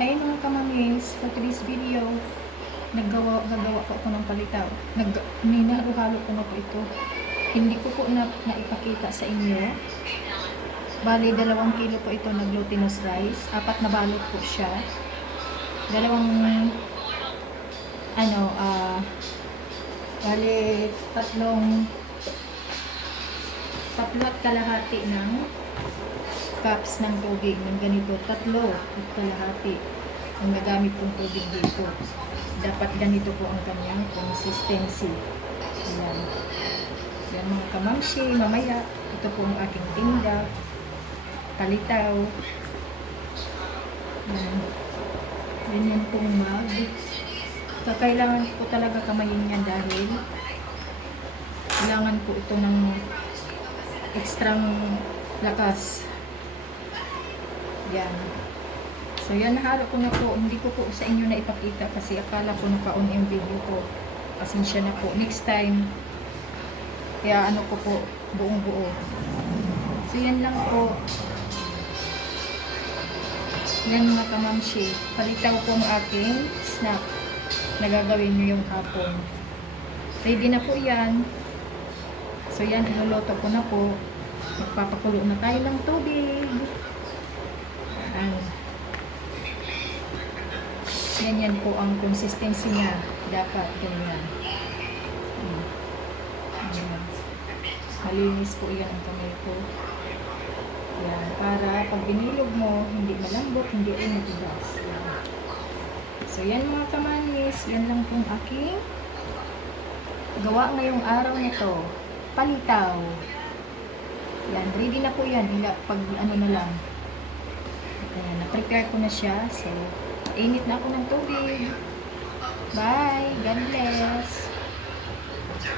Ayun mga kamangis, for today's video, naggawa, gagawa ko ako ng palitaw. Nag, minahalo ko na po ito. Hindi ko po na, naipakita sa inyo. Bali, dalawang kilo po ito na glutinous rice. Apat na balot po siya. Dalawang, ano, ah, bali, tatlong, tatlo at kalahati ng cups ng tubig ng ganito. Tatlo at kalahati ang nagamit kong tubig dito. Dapat ganito po ang kanyang consistency. Ayan. Yan mga kamamsi, mamaya, ito po ang aking tinda. Palitaw. Yan. Ganyan pong mag. Kakailangan po talaga kamayin yan dahil kailangan po ito ng ekstrang lakas. Yan. So yan, nahalo ko na po. Hindi ko po sa inyo na ipakita kasi akala ko naka-on yung video ko. Pasensya na po. Next time, kaya ano ko po, buong buo. So yan lang po. Yan mga kamamshi. Palitaw po ang aking snack na gagawin nyo yung hapon. Ready na po yan. So yan, inuluto ko na po. Magpapakulo na tayo ng tubig. Yan. Yan yan po ang consistency niya. Dapat ganyan. Hmm. Ayan. Malinis po yan ang kamay ko. Yan. Para pag binilog mo, hindi malambot, hindi rin matigas. So yan mga kamanis. Yan lang pong aking gawa ngayong araw na to. Palitaw. Yan. Ready na po yan. Ila, pag ano na lang. Ayan, na-prepare ko na siya. So, init na ako ng tubig.